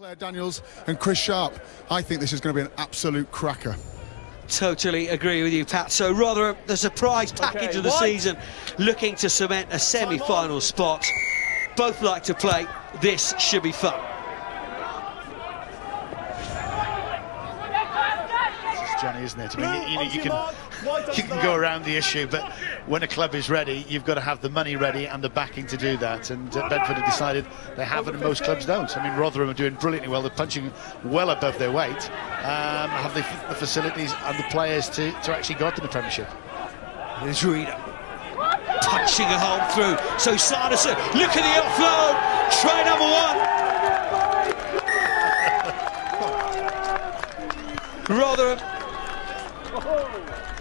Claire Daniels and Chris Sharp. I think this is going to be an absolute cracker. Totally agree with you, Pat. So Rotherham, the surprise package of the season, looking to cement a semi-final spot. Both like to play. This should be fun. This is Johnny, isn't it? I mean, you can go around the issue, but when a club is ready, you've got to have the money ready and the backing to do that. And Bedford have decided they haven't, and most clubs don't. I mean, Rotherham are doing brilliantly well. They're punching well above their weight. Have the facilities and the players to actually go up in the Premiership. There's Rieder punching a hole through. So Sanderson, look at the offload. Try number one. Rotherham.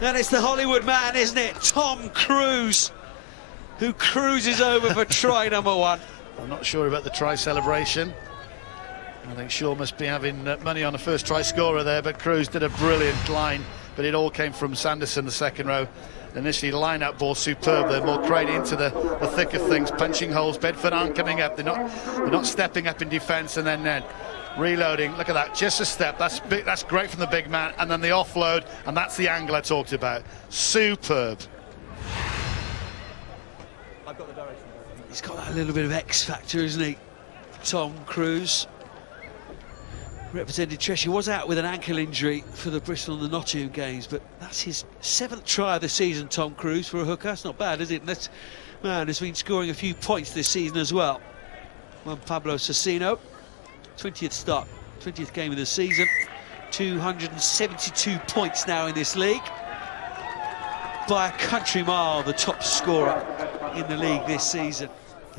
And it's the Hollywood man, isn't it? Tom Cruse, who cruises over for try number one. I'm not sure about the try celebration. I think Shaw must be having money on the first try scorer there, but Cruse did a brilliant line, but it all came from Sanderson, the second row. Initially, line-out ball superb there, Mulchrone into the thick of things, punching holes. Bedford aren't coming up, they're not stepping up in defence, and then reloading. Look at that, just a step. That's big, that's great from the big man, and then the offload, and that's the angle I talked about. Superb. I've got the direction. He's got that little bit of X factor, isn't he? Tom Cruse. Represented Cheshire, was out with an ankle injury for the Bristol and the Nottingham games, but that's his 7th try of the season, Tom Cruse, for a hooker. That's not bad, is it? And that man has been scoring a few points this season as well. Juan Pablo Socino, 20th start, 20th game of the season, 272 points now in this league. By a country mile, the top scorer in the league this season.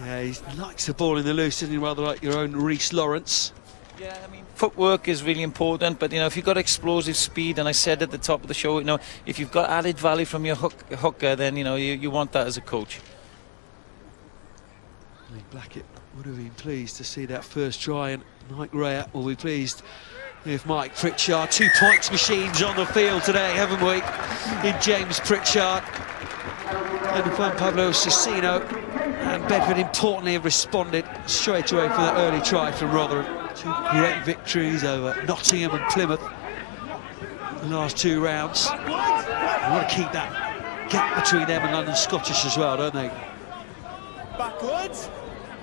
Yeah, he likes the ball in the loose, isn't he? Rather like your own Reece Lawrence. Yeah, I mean, footwork is really important, but, you know, if you've got explosive speed, and I said at the top of the show, you know, if you've got added value from your hooker, then, you know, you want that as a coach. Lee Blackett would have been pleased to see that first try, and Mike Rea will be pleased if Mike Pritchard, 2 points machines on the field today, haven't we, in James Pritchard and Juan Pablo Socino. And Bedford, importantly, have responded straight away for that early try from Rotherham. 2 great victories over Nottingham and Plymouth in the last 2 rounds. They want to keep that gap between them and London Scottish as well, don't they? Backwards.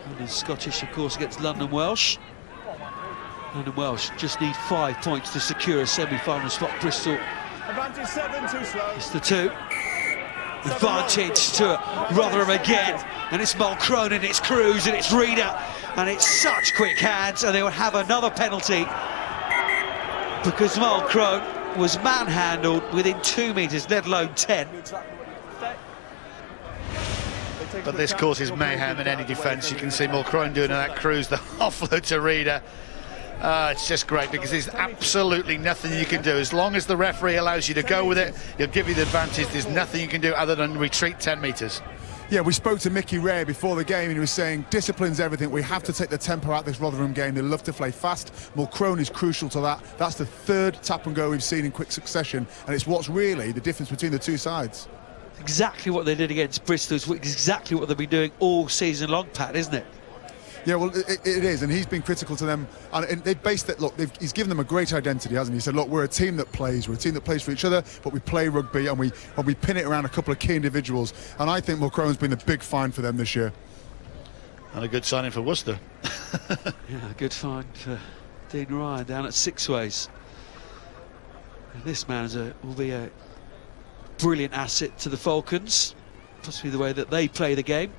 London Scottish, of course, against London Welsh. London Welsh just need 5 points to secure a semi-final spot. Bristol. Advantage 7, too slow. It's the 2. Advantage to Rotherham again, and it's Mulchrone and it's Cruse and it's Rieder, and it's such quick hands, and they will have another penalty because Mulchrone was manhandled within 2 metres, let alone 10. But this causes mayhem in any defence. You can see Mulchrone doing that, Cruse, the offload to Rieder. It's just great because there's absolutely nothing you can do. As long as the referee allows you to go with it, he'll give you the advantage. There's nothing you can do other than retreat 10 metres. Yeah, we spoke to Mickey Ray before the game, and he was saying discipline's everything. We have to take the tempo out of this Rotherham game. They love to play fast. Mulchrone is crucial to that. That's the 3rd tap and go we've seen in quick succession, and it's what's really the difference between the 2 sides. Exactly what they did against Bristol. It's exactly what they've been doing all season long, Pat, isn't it? Yeah, well, it is, and he's been critical to them, and they've based it. Look, he's given them a great identity, hasn't he? He said, look, we're a team that plays. We're a team that plays for each other, but we play rugby, and we pin it around a couple of key individuals. And I think Mulchrone's been a big find for them this year. And a good signing for Worcester. Yeah, a good find for Dean Ryan down at Sixways. And this man will be a brilliant asset to the Falcons, possibly the way that they play the game.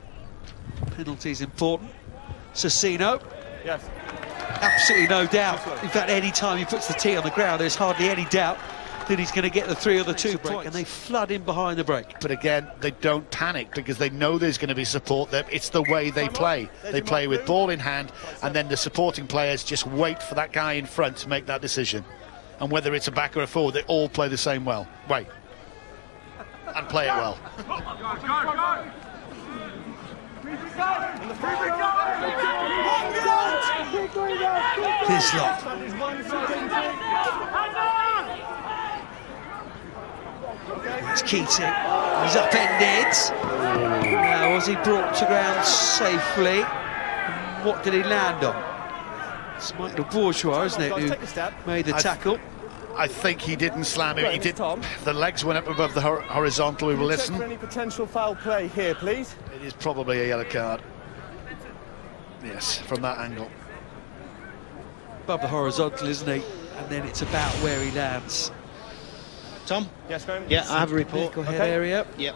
Penalties important. Socino. Yes. Absolutely no doubt. In fact, any time he puts the tee on the ground, there's hardly any doubt that he's going to get the 3 or the 2 points. And they flood in behind the break. But again, they don't panic because they know there's going to be support there. It's the way they play. They play with ball in hand, and then the supporting players just wait for that guy in front to make that decision. And whether it's a back or a forward, they all play the same way. And play it well. Hislop. It's Keating. He's upended. Now, was he brought to ground safely? What did he land on? It's Michael Bourgeois, isn't it, who made the tackle. I think he didn't slam him. He did. The legs went up above the horizontal. We will listen. For any potential foul play here, please. It is probably a yellow card. Yes, from that angle. Above the horizontal, isn't he? And then it's about where he lands. Tom? Yes, Graham? Yeah, I have a report. Head area. Yeah,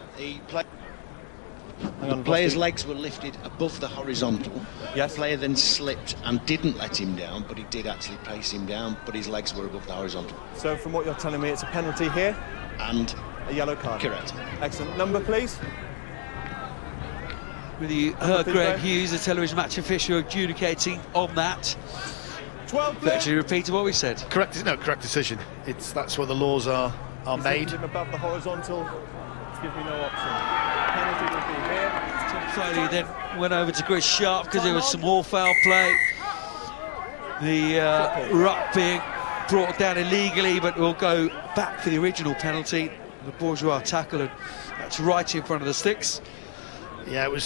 the player's legs were lifted above the horizontal. Yes. The player then slipped and didn't let him down, but he did actually place him down, but his legs were above the horizontal. So from what you're telling me, it's a penalty here? And a yellow card? Correct. Excellent. Number, please? With you heard Graham Hughes, the television match official, adjudicating on that. 12 clear. Actually repeated what we said. Correct decision. That's where the laws are made. Him above the horizontal. Give me no option. Penalty will be here. Foley then went over to Chris Sharp because there was some more foul play. The ruck being brought down illegally, but will go back for the original penalty. The Bourgeois tackle, and that's right in front of the sticks. Yeah, it was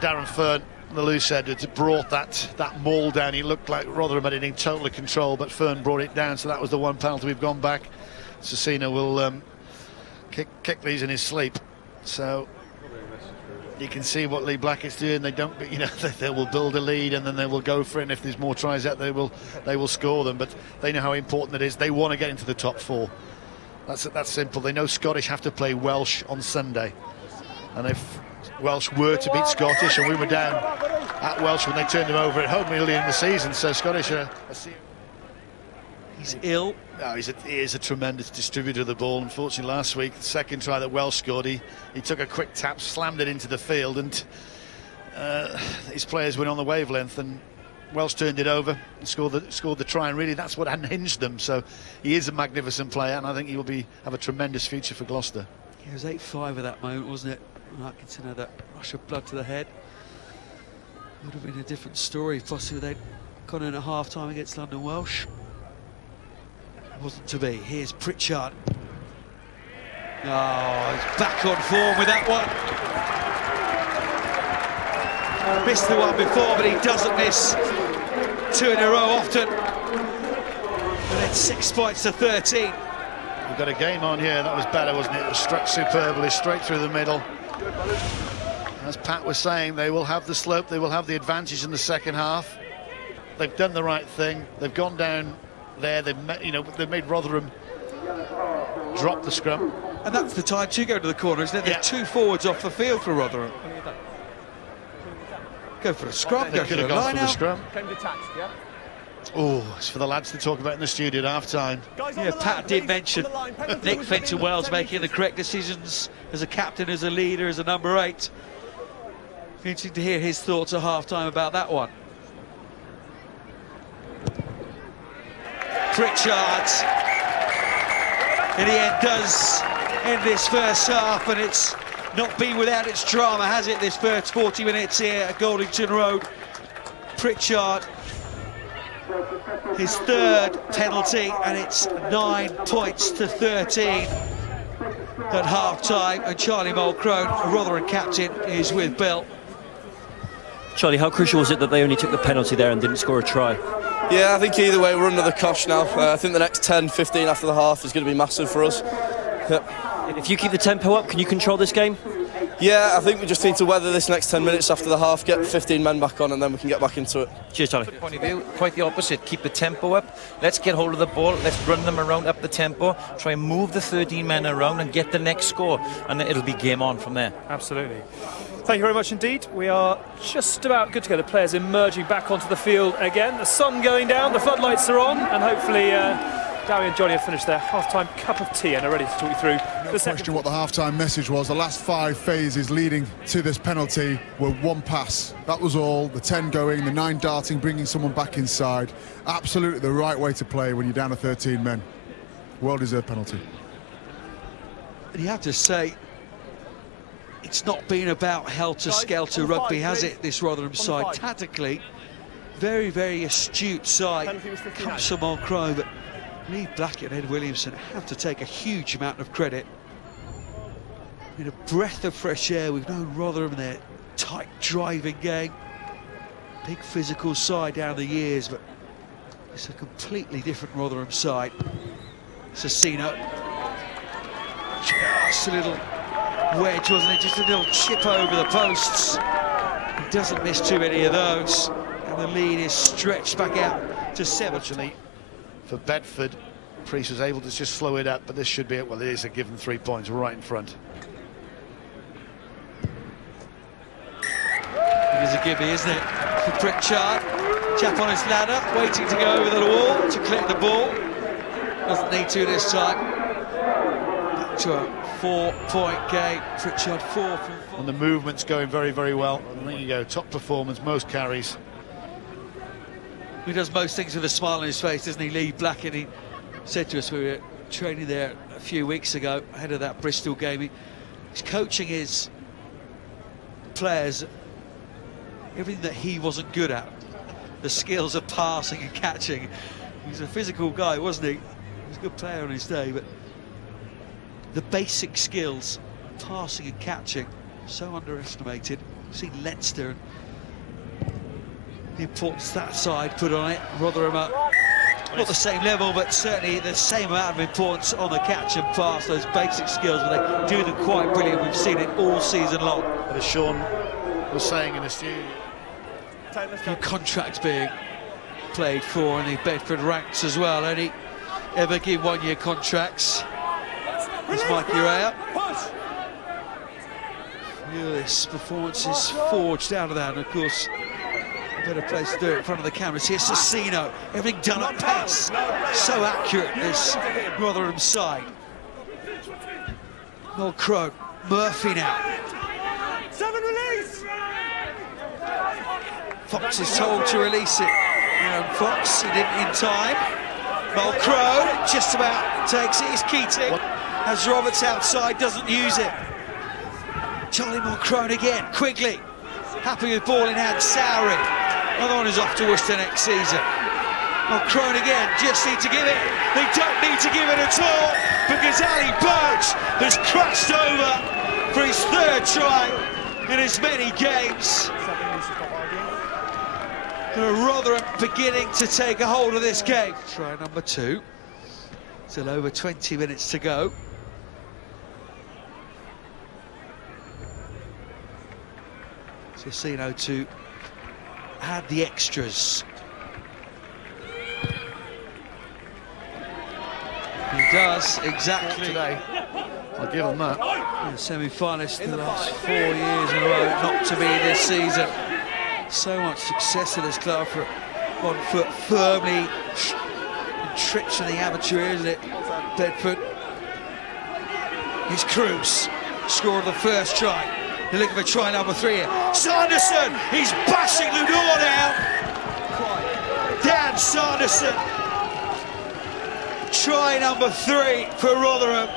Darren Fern, the loose head, had brought that maul down. He looked like Rotherham had it in total control, but Fern brought it down, so that was the one penalty. We've gone back. Socino will kick these in his sleep. So you can see what Lee Blackett's doing. They don't, you know, they will build a lead and then they will go for it. And if there's more tries out, they will score them. But they know how important it is. They want to get into the top four. That's simple. They know Scottish have to play Welsh on Sunday, and if Welsh were to beat Scottish, and we were down at Welsh when they turned them over at home early in the season, so Scottish are. He's ill. No, he is a tremendous distributor of the ball. Unfortunately, last week, the second try that Welsh scored, he took a quick tap, slammed it into the field, and his players went on the wavelength, and Welsh turned it over and scored the try, and really that's what unhinged them. So he is a magnificent player, and I think he will have a tremendous future for Gloucester. It was 8-5 at that moment, wasn't it? I consider that rush of blood to the head. Would have been a different story, possibly they'd gone in at half-time against London Welsh. Wasn't to be. Here's Pritchard. Oh, he's back on form with that one. Missed the one before, but he doesn't miss two in a row often. And it's 6 points to 13. We've got a game on here. That was better, wasn't it? It was struck superbly, straight through the middle. As Pat was saying, they will have the slope, they will have the advantage in the second half. They've done the right thing. They've gone down there. They've made Rotherham drop the scrum. And that's the time to go to the corner, isn't it? There's two forwards off the field for Rotherham. Go for a scrum, They could have gone for the scrum. Detached, yeah? Oh, it's for the lads to talk about in the studio at half-time. Yeah, Pat did mention Nick Fenton-Wells making the correct decisions as a captain, as a leader, as a number 8. Interesting to hear his thoughts at half-time about that one. Pritchard, in the end, does end this first half, and it's not been without its drama, has it, this first 40 minutes here at Goldington Road. Pritchard, his third penalty, and it's 9 points to 13 at half-time, and Charlie Mulchrone, a Rotherham captain, is with Bill. Charlie, how crucial was it that they only took the penalty there and didn't score a try? Yeah, I think either way we're under the cosh now. I think the next 10-15 after the half is going to be massive for us. Yep. If you keep the tempo up, can you control this game? Yeah, I think we just need to weather this next 10 minutes after the half, get 15 men back on, and then we can get back into it. Cheers, Charlie. Point of view, quite the opposite. Keep the tempo up. Let's get hold of the ball. Let's run them around up the tempo. Try and move the 13 men around and get the next score, and it'll be game on from there. Absolutely. Thank you very much indeed. We are just about good to go. The players emerging back onto the field again. The sun going down, the floodlights are on, and hopefully Dowie and Johnny have finished their half-time cup of tea and are ready to talk you through the second. Question what the half-time message was. The last 5 phases leading to this penalty were one pass. That was all. The 10 going, the 9 darting, bringing someone back inside. Absolutely the right way to play when you're down to 13 men. Well-deserved penalty. And you have to say, it's not been about helter-skelter rugby, has it, this Rotherham side? Tactically, very, very astute side. Comes from Mulchrone, but Lee Blackett and Ed Williamson have to take a huge amount of credit. In a breath of fresh air, we've known Rotherham, their tight driving game. Big physical side down the years, but It's a completely different Rotherham side. Socino. Just a little wedge, wasn't it? Just a little chip over the posts. He doesn't miss too many of those. And the lead is stretched back out to 7. For Bedford, Preece was able to just slow it up, but this should be it. Well, it is a given 3 points right in front. It is a gimme, isn't it? For Pritchard. Chap on his ladder, waiting to go over the wall to clip the ball. Doesn't need to this time. Back to a 4-point game. Pritchard 4 from 4. And the movement's going very, very well. And there you go, top performance, most carries. He does most things with a smile on his face, doesn't he, Lee Blackett? He said to us, we were training there a few weeks ago, ahead of that Bristol game. He's coaching his players everything that he wasn't good at. The skills of passing and catching. He's a physical guy, wasn't he? He was a good player on his day, but the basic skills, passing and catching, so underestimated. See Leinster, the importance that side put on it. Rotherham up, not the same level, but certainly the same amount of importance on the catch and pass, those basic skills, but they do them quite brilliant. We've seen it all season long. But as Sean was saying in the studio, a few contracts being played for in the Bedford ranks as well. Only ever give 1-year contracts. There's Mikey Rea. This performance is forged out of that, and of course, a better place to do it in front of the cameras. Here's Socino, everything done at pace. So accurate, this Rotherham side. Mulchrone, Murphy now. Fox is told to release it. Fox, he didn't in time. Mulchrone just about takes it. It's Keating. Has Roberts outside, doesn't use it. Charlie Mulchrone again. Quigley, happy with ball in hand. Sowry, another one who's off to Worcester next season. Mulchrone again, just need to give it. They don't need to give it at all, because Ali Birch has crashed over for his 3rd try in as many games. Rotherham beginning to take a hold of this game. Try number 2. Still over 20 minutes to go. Socino to add the extras. He does, exactly. Today, I'll give him that. Semi-finalist in the last 4 years in a row, not to be this season. So much success in this club for 1 foot firmly entrenched in the amateur, isn't it? Bedford. Here's Cruse, scored the 1st try. They're looking for try number 3 here. Sanderson, he's bashing the door down. Dan Sanderson. Try number 3 for Rotherham.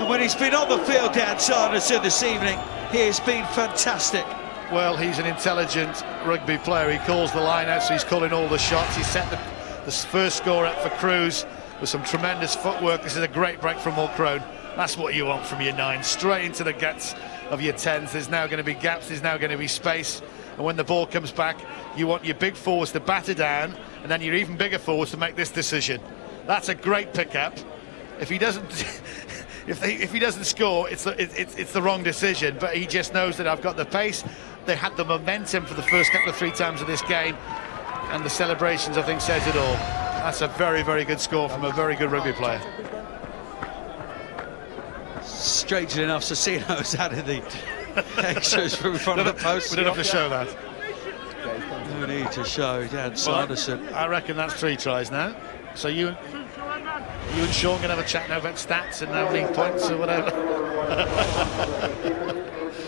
And when he's been on the field, Dan Sanderson, this evening, he has been fantastic. Well, he's an intelligent rugby player. He calls the line out, so he's calling all the shots. He set the first score up for Cruse with some tremendous footwork. This is a great break from Mulchrone. That's what you want from your 9, straight into the guts of your 10s. There's now going to be gaps, there's now going to be space. And when the ball comes back, you want your big forwards to batter down, and then your even bigger forwards to make this decision. That's a great pickup. If he doesn't... If he doesn't score, it's the wrong decision, but he just knows that I've got the pace. They had the momentum for the first couple of 3 times of this game, and the celebrations, I think, says it all. That's a very, very good score from a very good rugby player. Strangely enough, Socino's added the extras from in front of the post. We don't have to show that. No need to show Dan Sanderson. Well, I reckon that's 3 tries now. So you and Sean can have a chat now about stats and how many points or whatever.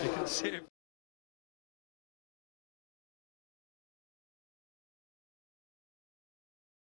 You can see him.